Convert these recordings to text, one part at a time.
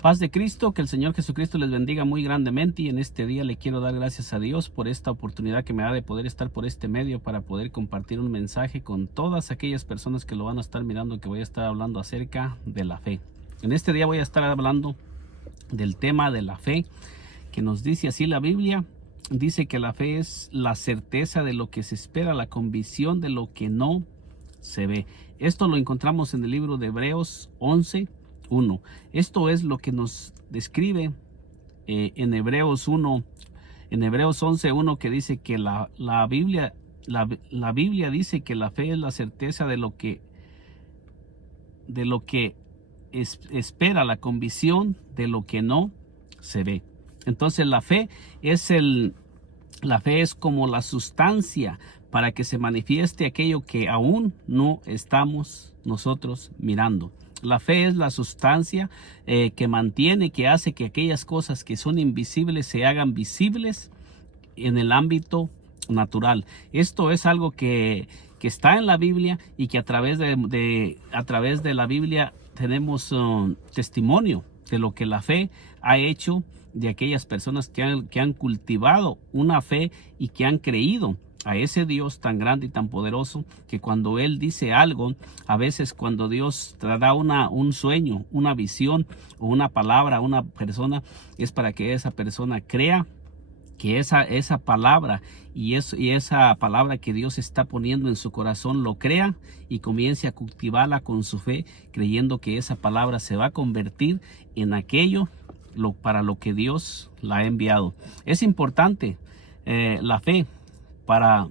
Paz de Cristo, que el Señor Jesucristo les bendiga muy grandemente, y en este día le quiero dar gracias a Dios por esta oportunidad que me da de poder estar por este medio para poder compartir un mensaje con todas aquellas personas que lo van a estar mirando, que voy a estar hablando acerca de la fe. En este día voy a estar hablando del tema de la fe, que nos dice así la Biblia. Dice que la fe es la certeza de lo que se espera, la convicción de lo que no se ve. Esto lo encontramos en el libro de Hebreos 11:1. Esto es lo que nos describe en Hebreos 1, en Hebreos 11:1, que dice que la Biblia dice que la fe es la certeza de lo que espera, la convicción de lo que no se ve. Entonces la fe es como la sustancia para que se manifieste aquello que aún no estamos nosotros mirando. La fe es la sustancia que mantiene, que hace que aquellas cosas que son invisibles se hagan visibles en el ámbito natural. Esto es algo que está en la Biblia, y que a través de la Biblia tenemos testimonio de lo que la fe ha hecho, de aquellas personas que han cultivado una fe y que han creído a ese Dios tan grande y tan poderoso, que cuando Él dice algo, a veces cuando Dios te da un sueño, una visión o una palabra a una persona, es para que esa persona crea que esa palabra y esa palabra que Dios está poniendo en su corazón lo crea y comience a cultivarla con su fe, creyendo que esa palabra se va a convertir en aquello para lo que Dios la ha enviado. Es importante la fe para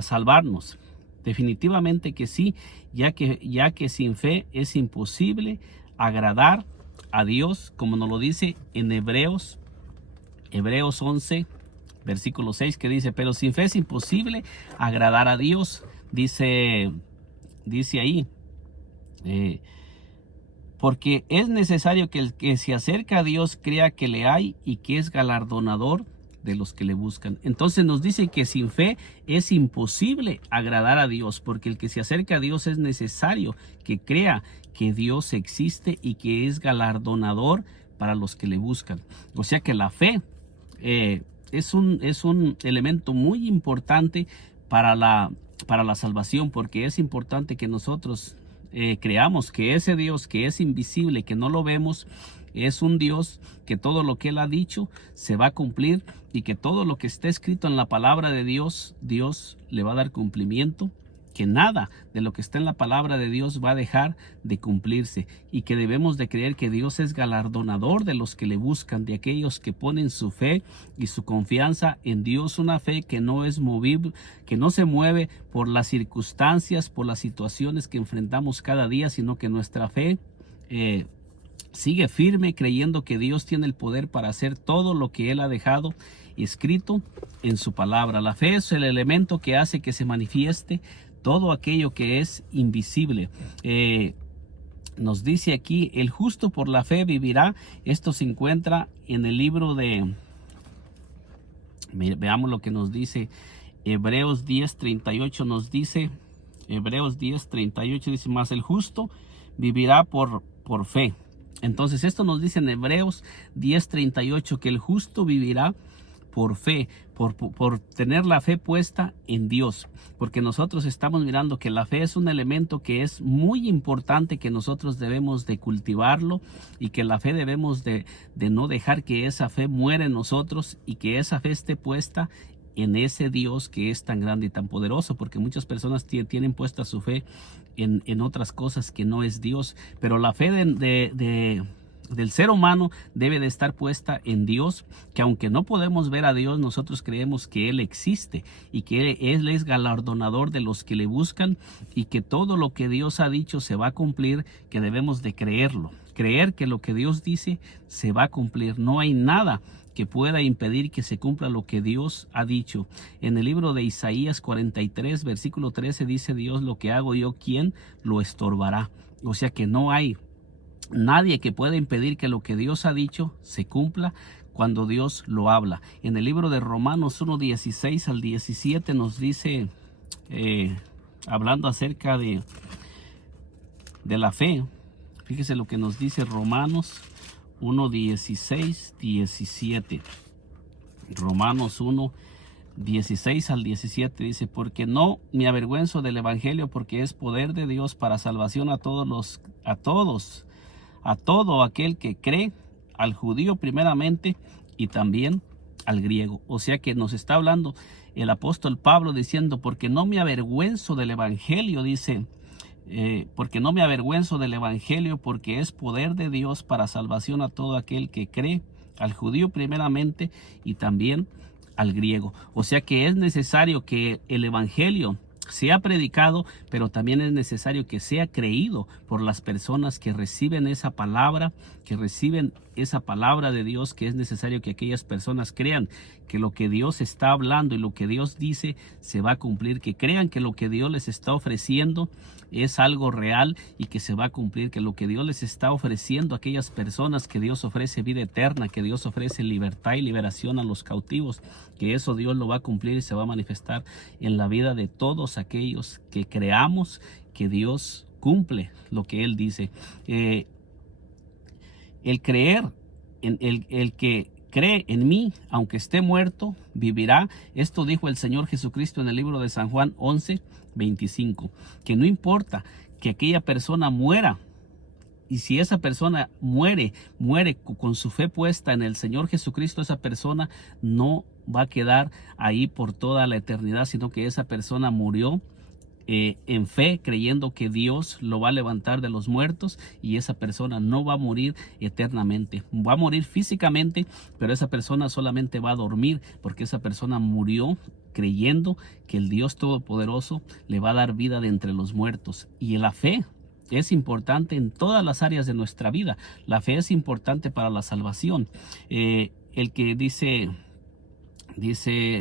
salvarnos. Definitivamente que sí, ya que sin fe es imposible agradar a Dios, como nos lo dice en Hebreos 11, versículo 6, que dice: pero sin fe es imposible agradar a Dios. Dice ahí, porque es necesario que el que se acerca a Dios crea que le hay y que es galardonador de los que le buscan. Entonces nos dice que sin fe es imposible agradar a Dios, porque el que se acerca a Dios es necesario que crea que Dios existe y que es galardonador para los que le buscan. O sea que la fe es un elemento muy importante para la salvación, porque es importante que nosotros creamos que ese Dios que es invisible, que no lo vemos, es un Dios que todo lo que Él ha dicho se va a cumplir, y que todo lo que está escrito en la palabra de Dios, Dios le va a dar cumplimiento, que nada de lo que está en la palabra de Dios va a dejar de cumplirse, y que debemos de creer que Dios es galardonador de los que le buscan, de aquellos que ponen su fe y su confianza en Dios, una fe que no es movible, que no se mueve por las circunstancias, por las situaciones que enfrentamos cada día, sino que nuestra fe sigue firme, creyendo que Dios tiene el poder para hacer todo lo que Él ha dejado escrito en su palabra. La fe es el elemento que hace que se manifieste todo aquello que es invisible. Nos dice aquí: el justo por la fe vivirá. Esto se encuentra en el libro de, veamos lo que nos dice Hebreos 10:38. Nos dice Hebreos 10:38, dice: mas el justo vivirá por fe. Entonces esto nos dice en Hebreos 10:38 que el justo vivirá por fe, por tener la fe puesta en Dios, porque nosotros estamos mirando que la fe es un elemento que es muy importante, que nosotros debemos de cultivarlo, y que la fe debemos de no dejar que esa fe muera en nosotros, y que esa fe esté puesta en ese Dios que es tan grande y tan poderoso, porque muchas personas tienen puesta su fe en otras cosas que no es Dios. Pero la fe del ser humano debe de estar puesta en Dios, que aunque no podemos ver a Dios, nosotros creemos que Él existe, y que Él es galardonador de los que le buscan, y que todo lo que Dios ha dicho se va a cumplir, que debemos de creerlo, creer que lo que Dios dice se va a cumplir. No hay nada que pueda impedir que se cumpla lo que Dios ha dicho. En el libro de Isaías 43, versículo 13, dice Dios: lo que hago yo, ¿quién lo estorbará? O sea que no hay nadie que pueda impedir que lo que Dios ha dicho se cumpla cuando Dios lo habla. En el libro de Romanos 1:16 al 17 nos dice, hablando acerca de la fe, fíjese lo que nos dice Romanos 1, 16, 17. Romanos 1, 16 al 17 dice: porque no me avergüenzo del evangelio, porque es poder de Dios para salvación a todo aquel que cree, al judío primeramente y también al griego. O sea que nos está hablando el apóstol Pablo diciendo: porque no me avergüenzo del evangelio, dice, porque no me avergüenzo del evangelio, porque es poder de Dios para salvación a todo aquel que cree, al judío primeramente y también al griego. O sea que es necesario que el evangelio sea predicado, pero también es necesario que sea creído por las personas que reciben esa palabra, de Dios, que es necesario que aquellas personas crean que lo que Dios está hablando y lo que Dios dice se va a cumplir, que crean que lo que Dios les está ofreciendo es algo real y que se va a cumplir, que lo que Dios les está ofreciendo a aquellas personas, que Dios ofrece vida eterna, que Dios ofrece libertad y liberación a los cautivos, que eso Dios lo va a cumplir y se va a manifestar en la vida de todos aquellos que creamos que Dios cumple lo que Él dice. El creer, el que cree en mí, aunque esté muerto, vivirá. Esto dijo el Señor Jesucristo en el libro de San Juan 11, 25. Que no importa que aquella persona muera, y si esa persona muere con su fe puesta en el Señor Jesucristo, esa persona no va a quedar ahí por toda la eternidad, sino que esa persona murió en fe, creyendo que Dios lo va a levantar de los muertos, y esa persona no va a morir eternamente. Va a morir físicamente, pero esa persona solamente va a dormir, porque esa persona murió creyendo que el Dios Todopoderoso le va a dar vida de entre los muertos. Y la fe es importante en todas las áreas de nuestra vida. La fe es importante para la salvación. El que dice,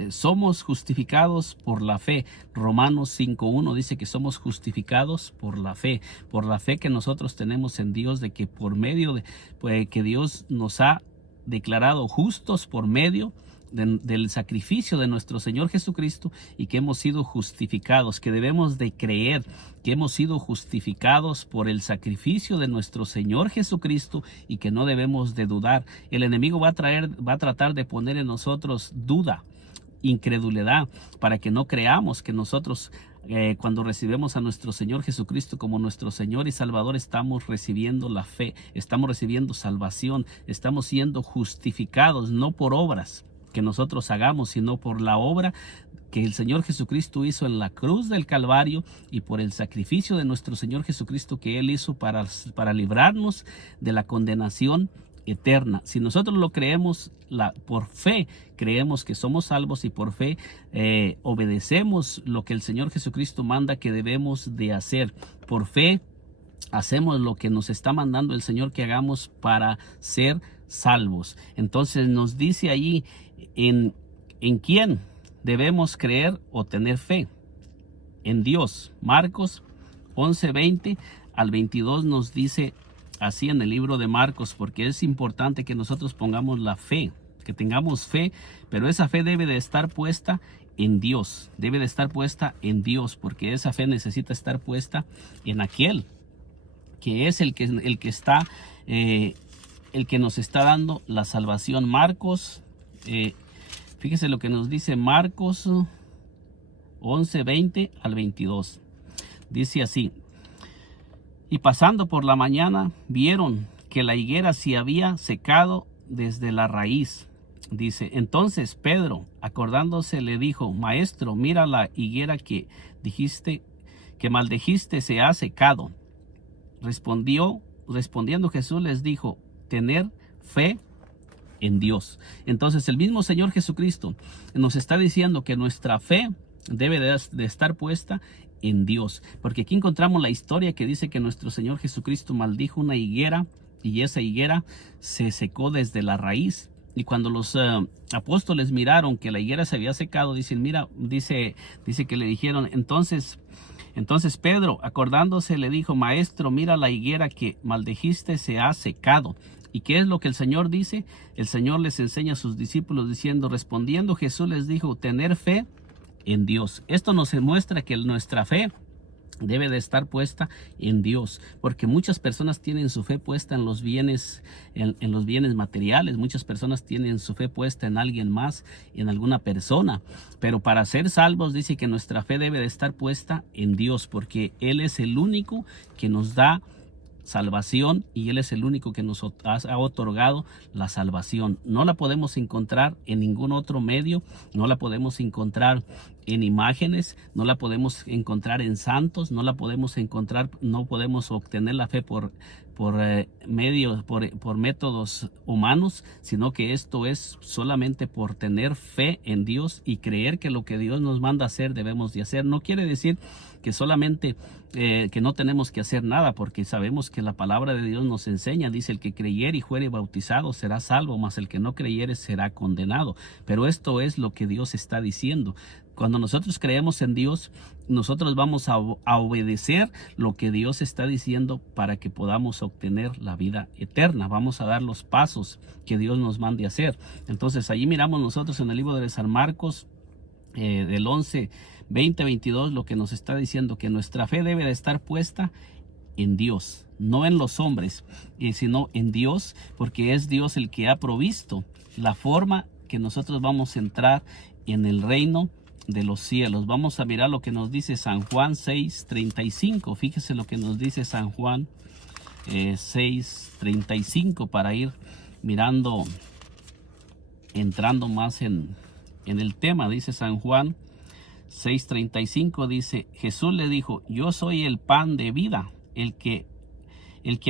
somos justificados por la fe. Romanos 5:1 dice que somos justificados por la fe que nosotros tenemos en Dios, de que por medio de que Dios nos ha declarado justos por medio del sacrificio de nuestro Señor Jesucristo, y que hemos sido justificados, que debemos de creer que hemos sido justificados por el sacrificio de nuestro Señor Jesucristo, y que no debemos de dudar. El enemigo va a tratar de poner en nosotros duda, incredulidad, para que no creamos que nosotros cuando recibimos a nuestro Señor Jesucristo como nuestro Señor y Salvador, estamos recibiendo la fe, estamos recibiendo salvación, estamos siendo justificados, no por obras que nosotros hagamos, sino por la obra que el Señor Jesucristo hizo en la cruz del Calvario, y por el sacrificio de nuestro Señor Jesucristo que Él hizo para librarnos de la condenación eterna. Si nosotros lo creemos, por fe creemos que somos salvos, y por fe obedecemos lo que el Señor Jesucristo manda que debemos de hacer. Por fe hacemos lo que nos está mandando el Señor que hagamos para ser salvos. Entonces nos dice allí en quién debemos creer o tener fe. En Dios. Marcos 11:20 al 22 nos dice así en el libro de Marcos, porque es importante que nosotros pongamos la fe, que tengamos fe, pero esa fe debe de estar puesta en Dios, porque esa fe necesita estar puesta en aquel que es el que está, el que nos está dando la salvación. Marcos, fíjese lo que nos dice Marcos 11:20 al 22. Dice así: y pasando por la mañana, vieron que la higuera se había secado desde la raíz. Dice, entonces Pedro, acordándose, le dijo: Maestro, mira, la higuera que maldijiste se ha secado. Respondiendo Jesús les dijo: tener fe en Dios. Entonces el mismo Señor Jesucristo nos está diciendo que nuestra fe debe de estar puesta en Dios, porque aquí encontramos la historia que dice que nuestro Señor Jesucristo maldijo una higuera, y esa higuera se secó desde la raíz. Y cuando los apóstoles miraron que la higuera se había secado, dice que le dijeron, entonces Pedro, acordándose, le dijo: Maestro, mira, la higuera que maldijiste se ha secado. ¿Y qué es lo que el Señor dice? El Señor les enseña a sus discípulos diciendo: respondiendo Jesús les dijo: tener fe en Dios. Esto nos demuestra que nuestra fe debe de estar puesta en Dios, porque muchas personas tienen su fe puesta en los bienes, en los bienes materiales. Muchas personas tienen su fe puesta en alguien más, en alguna persona. Pero para ser salvos dice que nuestra fe debe de estar puesta en Dios, porque Él es el único que nos da salvación y Él es el único que nos ha otorgado la salvación. No la podemos encontrar en ningún otro medio, no la podemos encontrar en imágenes, no la podemos encontrar en santos, no la podemos encontrar, no podemos obtener la fe por métodos humanos, sino que esto es solamente por tener fe en Dios y creer que lo que Dios nos manda hacer debemos de hacer. No quiere decir que solamente que no tenemos que hacer nada, porque sabemos que la palabra de Dios nos enseña, dice: el que creyere y fuere bautizado será salvo, mas el que no creyere será condenado. Pero esto es lo que Dios está diciendo. Cuando nosotros creemos en Dios, nosotros vamos a obedecer lo que Dios está diciendo para que podamos obtener la vida eterna. Vamos a dar los pasos que Dios nos mande hacer. Entonces allí miramos nosotros en el libro de San Marcos, del 11, 20, 22, lo que nos está diciendo, que nuestra fe debe de estar puesta en Dios, no en los hombres, sino en Dios, porque es Dios el que ha provisto la forma que nosotros vamos a entrar en el reino de los cielos. Vamos a mirar lo que nos dice San Juan 6:35. Fíjese lo que nos dice San Juan 6:35, para ir mirando, entrando más en el tema. Dice San Juan 6:35, dice: Jesús le dijo: yo soy el pan de vida. El que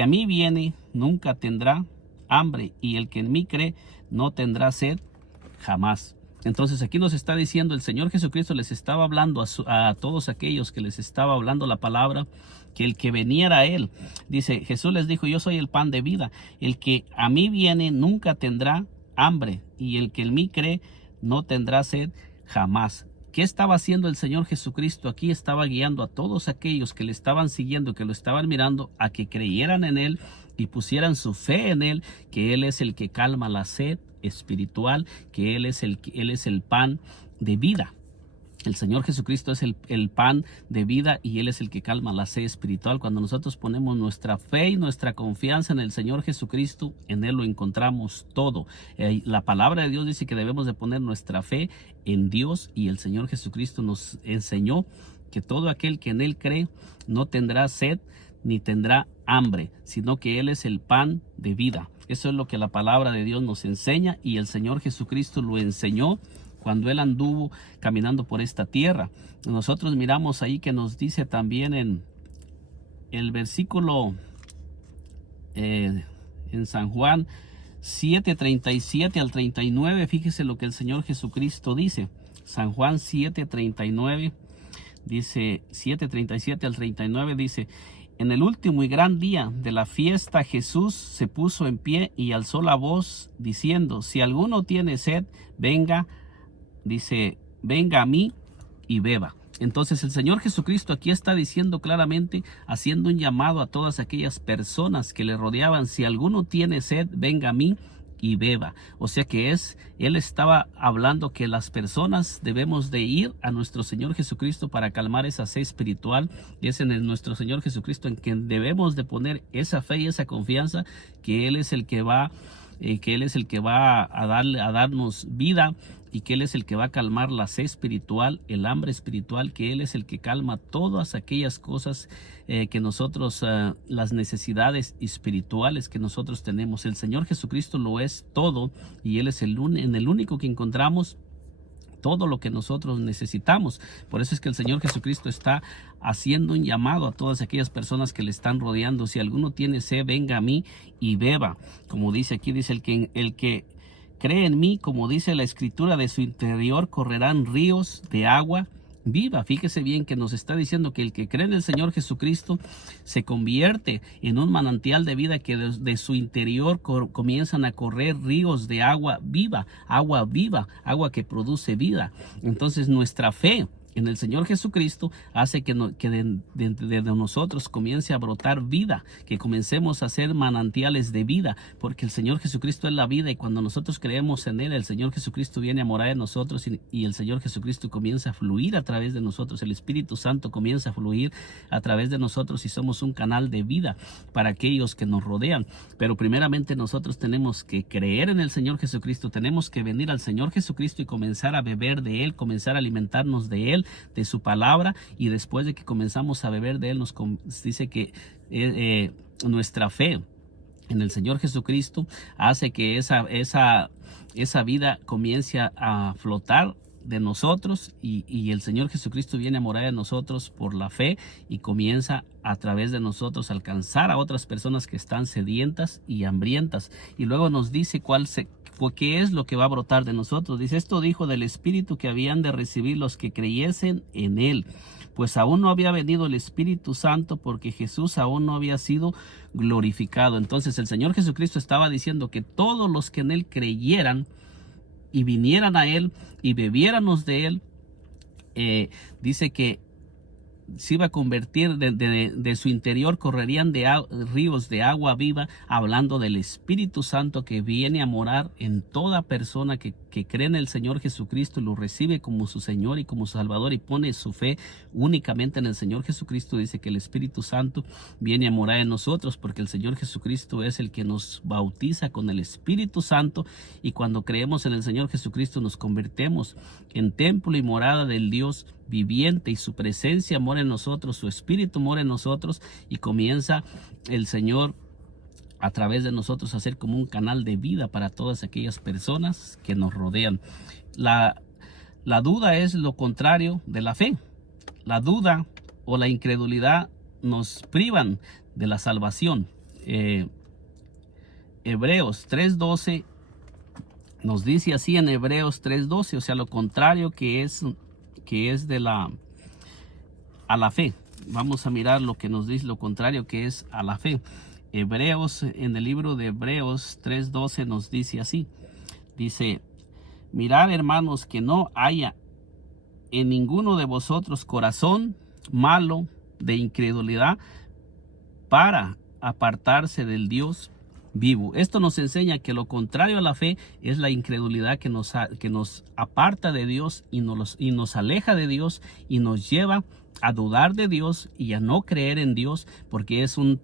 a mí viene nunca tendrá hambre, y el que en mí cree no tendrá sed jamás. Entonces aquí nos está diciendo el Señor Jesucristo, les estaba hablando a todos aquellos que les estaba hablando la palabra, que el que veniera a Él, dice, Jesús les dijo: yo soy el pan de vida. El que a mí viene nunca tendrá hambre, y el que en mí cree no tendrá sed jamás. ¿Qué estaba haciendo el Señor Jesucristo aquí? Estaba guiando a todos aquellos que le estaban siguiendo, que lo estaban mirando, a que creyeran en Él y pusieran su fe en Él, que Él es el que calma la sed espiritual, que Él es el pan de vida. El Señor Jesucristo es el pan de vida y Él es el que calma la sed espiritual. Cuando nosotros ponemos nuestra fe y nuestra confianza en el Señor Jesucristo, en Él lo encontramos todo. La palabra de Dios dice que debemos de poner nuestra fe en Dios, y el Señor Jesucristo nos enseñó que todo aquel que en Él cree no tendrá sed ni tendrá hambre, sino que Él es el pan de vida. Eso es lo que la palabra de Dios nos enseña, y el Señor Jesucristo lo enseñó cuando Él anduvo caminando por esta tierra. Nosotros miramos ahí que nos dice también en el versículo en San Juan 7:37 al 39, fíjese lo que el Señor Jesucristo dice. San Juan 7:39 dice, 7:37 al 39 dice: en el último y gran día de la fiesta, Jesús se puso en pie y alzó la voz diciendo: si alguno tiene sed, venga a mí y beba. Entonces el Señor Jesucristo aquí está diciendo claramente, haciendo un llamado a todas aquellas personas que le rodeaban: si alguno tiene sed, venga a mí y beba. O sea que Él estaba hablando que las personas debemos de ir a nuestro Señor Jesucristo para calmar esa sed espiritual. Es en nuestro Señor Jesucristo en quien debemos de poner esa fe y esa confianza, que Él es el que va a darnos vida, y que Él es el que va a calmar la sed espiritual, el hambre espiritual, que Él es el que calma todas aquellas cosas que nosotros, las necesidades espirituales que nosotros tenemos. El Señor Jesucristo lo es todo, y Él es en el único que encontramos todo lo que nosotros necesitamos. Por eso es que el Señor Jesucristo está haciendo un llamado a todas aquellas personas que le están rodeando: si alguno tiene sed, venga a mí y beba. Como dice aquí, dice: el que cree en mí, como dice la Escritura, de su interior correrán ríos de agua viva. Fíjese bien que nos está diciendo que el que cree en el Señor Jesucristo se convierte en un manantial de vida, que de su interior comienzan a correr ríos de agua viva, agua que produce vida. Entonces nuestra fe en el Señor Jesucristo hace que de nosotros comience a brotar vida, que comencemos a ser manantiales de vida, porque el Señor Jesucristo es la vida, y cuando nosotros creemos en Él, el Señor Jesucristo viene a morar en nosotros, y el Señor Jesucristo comienza a fluir a través de nosotros. El Espíritu Santo comienza a fluir a través de nosotros y somos un canal de vida para aquellos que nos rodean. Pero primeramente nosotros tenemos que creer en el Señor Jesucristo, tenemos que venir al Señor Jesucristo y comenzar a beber de Él, comenzar a alimentarnos de Él, de su palabra, y después de que comenzamos a beber de Él, nos dice que nuestra fe en el Señor Jesucristo hace que esa vida comience a flotar de nosotros, y el Señor Jesucristo viene a morar en nosotros por la fe, y comienza a través de nosotros a alcanzar a otras personas que están sedientas y hambrientas. Y luego nos dice qué es lo que va a brotar de nosotros. Dice: esto dijo del Espíritu que habían de recibir los que creyesen en Él, pues aún no había venido el Espíritu Santo, porque Jesús aún no había sido glorificado. Entonces el Señor Jesucristo estaba diciendo que todos los que en Él creyeran y vinieran a Él y bebiéramos de Él, dice que se iba a convertir, de su interior correrían ríos de agua viva, hablando del Espíritu Santo que viene a morar en toda persona que cree en el Señor Jesucristo y lo recibe como su Señor y como su Salvador, y pone su fe únicamente en el Señor Jesucristo. Dice que el Espíritu Santo viene a morar en nosotros, porque el Señor Jesucristo es el que nos bautiza con el Espíritu Santo, y cuando creemos en el Señor Jesucristo nos convertimos en templo y morada del Dios viviente, y su presencia mora en nosotros, su Espíritu mora en nosotros, y comienza el Señor a través de nosotros a ser como un canal de vida para todas aquellas personas que nos rodean. La duda es lo contrario de la fe. La duda o la incredulidad nos privan de la salvación. Hebreos 3:12 nos dice así, en Hebreos 3:12, o sea, lo contrario que es a la fe. Vamos a mirar lo que nos dice lo contrario que es a la fe. Hebreos, en el libro de Hebreos 3:12 nos dice así. Dice: mirad, hermanos, que no haya en ninguno de vosotros corazón malo de incredulidad para apartarse del Dios vivo. Esto nos enseña que lo contrario a la fe es la incredulidad, que nos aparta de Dios y nos aleja de Dios, y nos lleva a dudar de Dios y a no creer en Dios, porque es un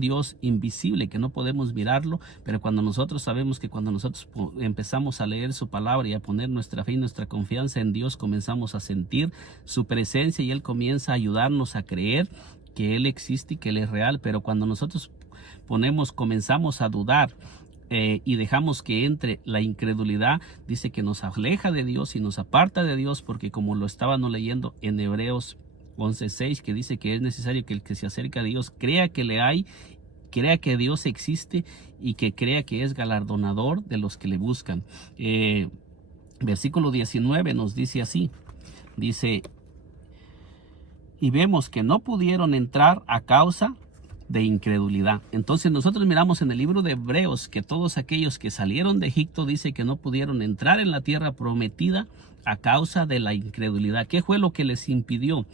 Dios invisible que no podemos mirarlo. Pero cuando nosotros sabemos que cuando nosotros empezamos a leer su palabra y a poner nuestra fe y nuestra confianza en Dios, comenzamos a sentir su presencia, y Él comienza a ayudarnos a creer que Él existe y que Él es real. Pero cuando nosotros comenzamos a dudar y dejamos que entre la incredulidad, dice que nos aleja de Dios y nos aparta de Dios, porque como lo estábamos leyendo en Hebreos 11:6, que dice que es necesario que el que se acerca a Dios crea que Dios existe, y que crea que es galardonador de los que le buscan. Versículo 19 nos dice así, dice: y vemos que no pudieron entrar a causa de incredulidad. Entonces nosotros miramos en el libro de Hebreos que todos aquellos que salieron de Egipto, dice que no pudieron entrar en la tierra prometida a causa de la incredulidad. ¿Qué fue lo que les impidió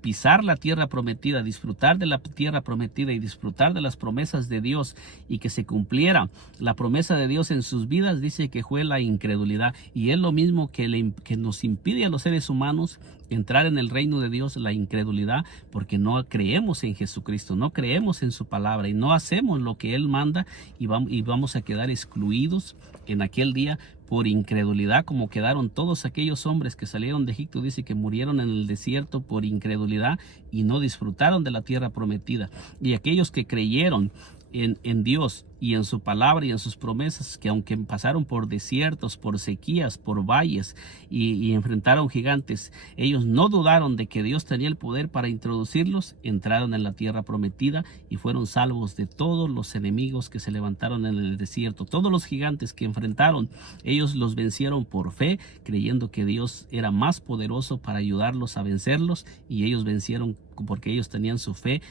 pisar la tierra prometida, disfrutar de la tierra prometida y disfrutar de las promesas de Dios, y que se cumpliera la promesa de Dios en sus vidas? Dice que fue la incredulidad, y es lo mismo que nos impide a los seres humanos entrar en el reino de Dios, la incredulidad, porque no creemos en Jesucristo, no creemos en su palabra y no hacemos lo que Él manda, y vamos a quedar excluidos en aquel día por incredulidad, como quedaron todos aquellos hombres que salieron de Egipto. Dice que murieron en el desierto por incredulidad y no disfrutaron de la tierra prometida. Y aquellos que creyeron en Dios y en su palabra y en sus promesas, que aunque pasaron por desiertos, por sequías, por valles y enfrentaron gigantes, ellos no dudaron de que Dios tenía el poder para introducirlos, entraron en la tierra prometida y fueron salvos de todos los enemigos que se levantaron en el desierto. Todos los gigantes que enfrentaron, ellos los vencieron por fe, creyendo que Dios era más poderoso para ayudarlos a vencerlos, y ellos vencieron porque ellos tenían su fe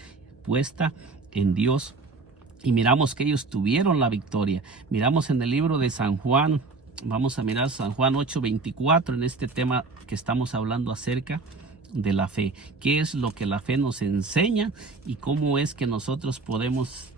puesta en Dios. Y miramos que ellos tuvieron la victoria. Miramos en el libro de San Juan Vamos a mirar San Juan 8:24 en este tema que estamos hablando acerca de la fe. ¿Qué es lo que la fe nos enseña y cómo es que nosotros podemos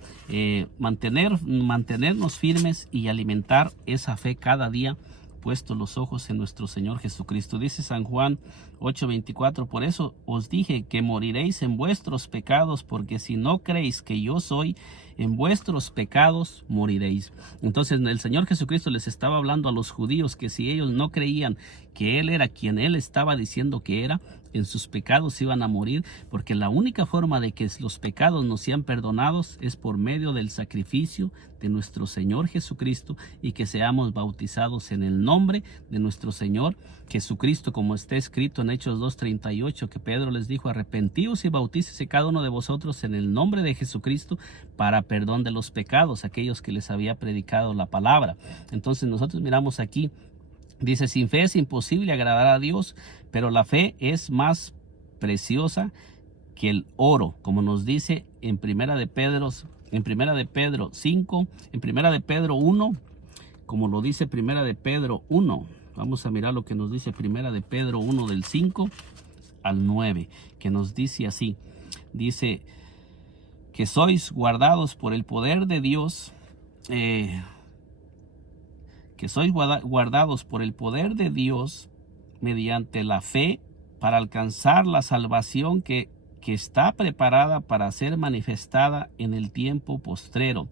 mantenernos firmes y alimentar esa fe cada día, puesto los ojos en nuestro Señor Jesucristo? Dice San Juan 8:24: por eso os dije que moriréis en vuestros pecados, porque si no creéis que yo soy, en vuestros pecados moriréis. Entonces el Señor Jesucristo les estaba hablando a los judíos que si ellos no creían que Él era quien Él estaba diciendo que era, en sus pecados iban a morir, porque la única forma de que los pecados nos sean perdonados es por medio del sacrificio de nuestro Señor Jesucristo, y que seamos bautizados en el nombre de nuestro Señor Jesucristo, como está escrito en Hechos 2:38, que Pedro les dijo: arrepentíos y bautícese cada uno de vosotros en el nombre de Jesucristo para perdón de los pecados, aquellos que les había predicado la palabra. Entonces nosotros miramos aquí, dice: sin fe es imposible agradar a Dios, pero la fe es más preciosa que el oro, como nos dice en Primera de Pedro 5, en Primera de Pedro 1, como lo dice Primera de Pedro 1. Vamos a mirar lo que nos dice Primera de Pedro 1 del 5 al 9, que nos dice así. Dice que sois guardados por el poder de Dios, guardados por el poder de Dios mediante la fe para alcanzar la salvación que está preparada para ser manifestada en el tiempo postrero,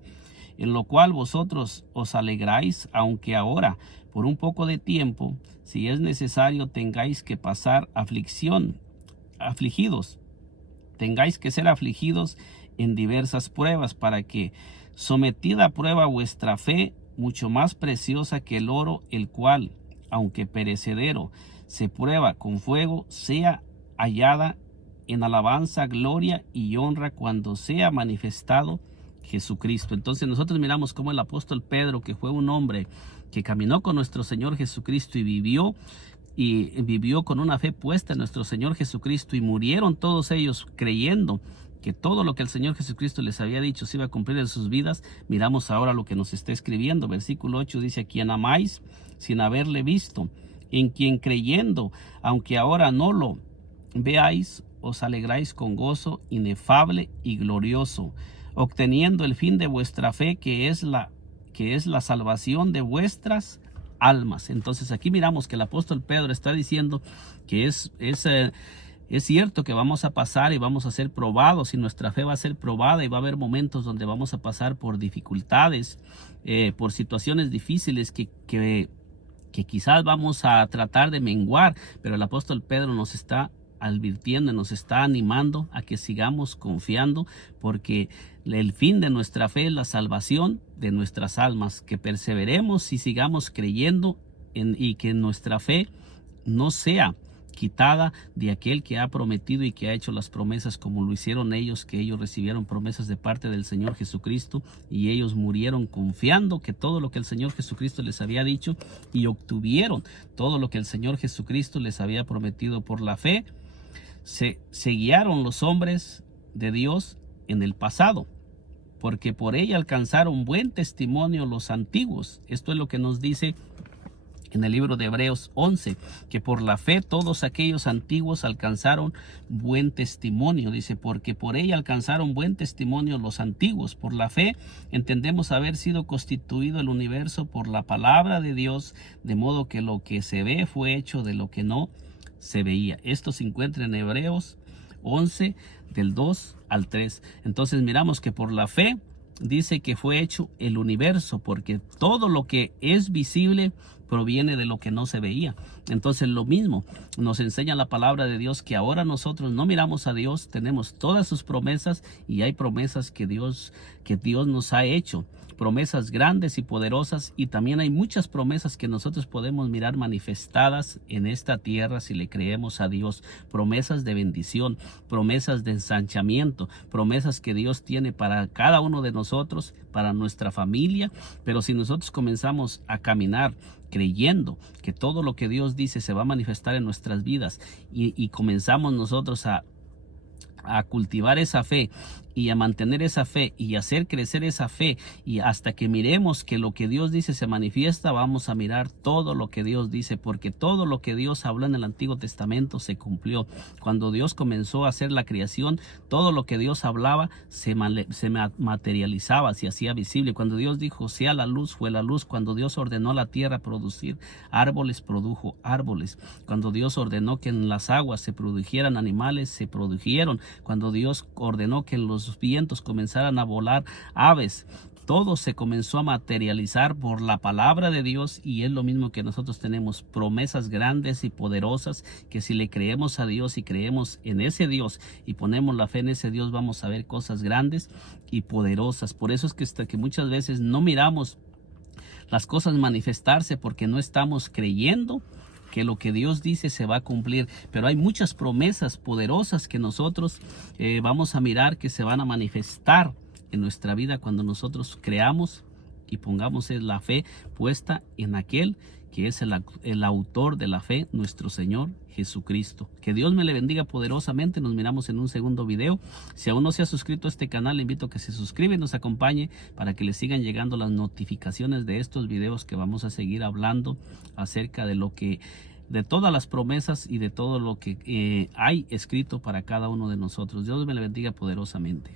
en lo cual vosotros os alegráis, aunque ahora por un poco de tiempo, si es necesario, tengáis que ser afligidos en diversas pruebas, para que, sometida a prueba vuestra fe, mucho más preciosa que el oro, el cual, aunque perecedero, se prueba con fuego, sea hallada en alabanza, gloria y honra cuando sea manifestado Jesucristo. Entonces nosotros miramos cómo el apóstol Pedro, que fue un hombre que caminó con nuestro Señor Jesucristo y vivió con una fe puesta en nuestro Señor Jesucristo, y murieron todos ellos creyendo que todo lo que el Señor Jesucristo les había dicho se iba a cumplir en sus vidas. Miramos ahora lo que nos está escribiendo. Versículo 8 dice: a quien amáis sin haberle visto, en quien creyendo, aunque ahora no lo veáis, os alegráis con gozo inefable y glorioso, obteniendo el fin de vuestra fe, que es la salvación de vuestras almas. Entonces aquí miramos que el apóstol Pedro está diciendo que es cierto que vamos a pasar y vamos a ser probados, y nuestra fe va a ser probada, y va a haber momentos donde vamos a pasar por dificultades, por situaciones difíciles que quizás vamos a tratar de menguar, pero el apóstol Pedro nos está advirtiendo, nos está animando a que sigamos confiando, porque el fin de nuestra fe es la salvación de nuestras almas, que perseveremos y sigamos creyendo y que nuestra fe no sea quitada de aquel que ha prometido y que ha hecho las promesas, como lo hicieron ellos, que ellos recibieron promesas de parte del Señor Jesucristo, y ellos murieron confiando que todo lo que el Señor Jesucristo les había dicho, y obtuvieron todo lo que el Señor Jesucristo les había prometido. Por la fe se guiaron los hombres de Dios en el pasado, porque por ella alcanzaron buen testimonio los antiguos. Esto es lo que nos dice en el libro de Hebreos 11, que por la fe todos aquellos antiguos alcanzaron buen testimonio. Dice: porque por ella alcanzaron buen testimonio los antiguos. Por la fe entendemos haber sido constituido el universo por la palabra de Dios, de modo que lo que se ve fue hecho de lo que no se veía. Esto se encuentra en Hebreos 11, del 2 al 3. Entonces miramos que por la fe dice que fue hecho el universo, porque todo lo que es visible proviene de lo que no se veía. Entonces lo mismo nos enseña la palabra de Dios, que ahora nosotros no miramos a Dios, tenemos todas sus promesas, y hay promesas que Dios nos ha hecho, promesas grandes y poderosas, y también hay muchas promesas que nosotros podemos mirar manifestadas en esta tierra si le creemos a Dios. Promesas de bendición, promesas de ensanchamiento, promesas que Dios tiene para cada uno de nosotros, para nuestra familia. Pero si nosotros comenzamos a caminar creyendo que todo lo que Dios dice se va a manifestar en nuestras vidas, y comenzamos nosotros a cultivar esa fe, y a mantener esa fe y hacer crecer esa fe, y hasta que miremos que lo que Dios dice se manifiesta, vamos a mirar todo lo que Dios dice, porque todo lo que Dios habló en el Antiguo Testamento se cumplió. Cuando Dios comenzó a hacer la creación, todo lo que Dios hablaba se materializaba, se hacía visible. Cuando Dios dijo sea la luz, fue la luz. Cuando Dios ordenó a la tierra producir árboles, produjo árboles. Cuando Dios ordenó que en las aguas se produjeran animales, se produjeron. Cuando Dios ordenó que en los vientos comenzaran a volar aves, todo se comenzó a materializar por la palabra de Dios. Y es lo mismo que nosotros tenemos, promesas grandes y poderosas, que si le creemos a Dios y creemos en ese Dios y ponemos la fe en ese Dios, vamos a ver cosas grandes y poderosas. Por eso es que muchas veces no miramos las cosas manifestarse, porque no estamos creyendo que lo que Dios dice se va a cumplir. Pero hay muchas promesas poderosas que nosotros vamos a mirar que se van a manifestar en nuestra vida cuando nosotros creamos y pongamos la fe puesta en aquel que es el autor de la fe, nuestro Señor Jesucristo. Que Dios me le bendiga poderosamente. Nos miramos en un segundo video. Si aún no se ha suscrito a este canal, le invito a que se suscriba y nos acompañe para que le sigan llegando las notificaciones de estos videos, que vamos a seguir hablando acerca de todas las promesas y de todo lo que hay escrito para cada uno de nosotros. Dios me le bendiga poderosamente.